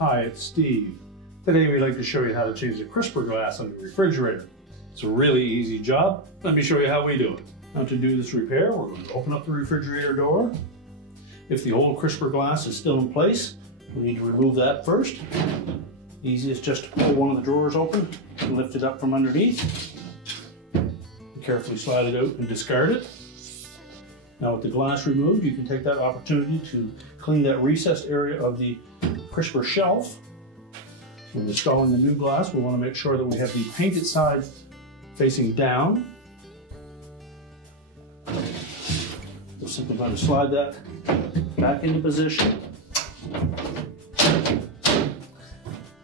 Hi, it's Steve. Today we'd like to show you how to change the crisper glass on the refrigerator. It's a really easy job. Let me show you how we do it. Now to do this repair, we're going to open up the refrigerator door. If the old crisper glass is still in place, we need to remove that first. Easiest just to pull one of the drawers open and lift it up from underneath. Carefully slide it out and discard it. Now with the glass removed, you can take that opportunity to clean that recessed area of the crisper shelf. When installing the new glass, we want to make sure that we have the painted side facing down. We're simply going to slide that back into position.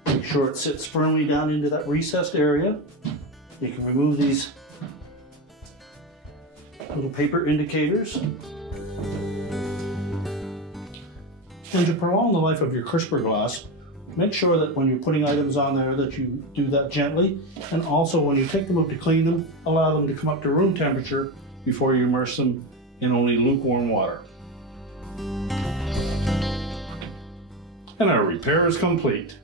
Make sure it sits firmly down into that recessed area. You can remove these little paper indicators. And to prolong the life of your crisper glass, make sure that when you're putting items on there that you do that gently, and also when you take them up to clean them, allow them to come up to room temperature before you immerse them in only lukewarm water. And our repair is complete.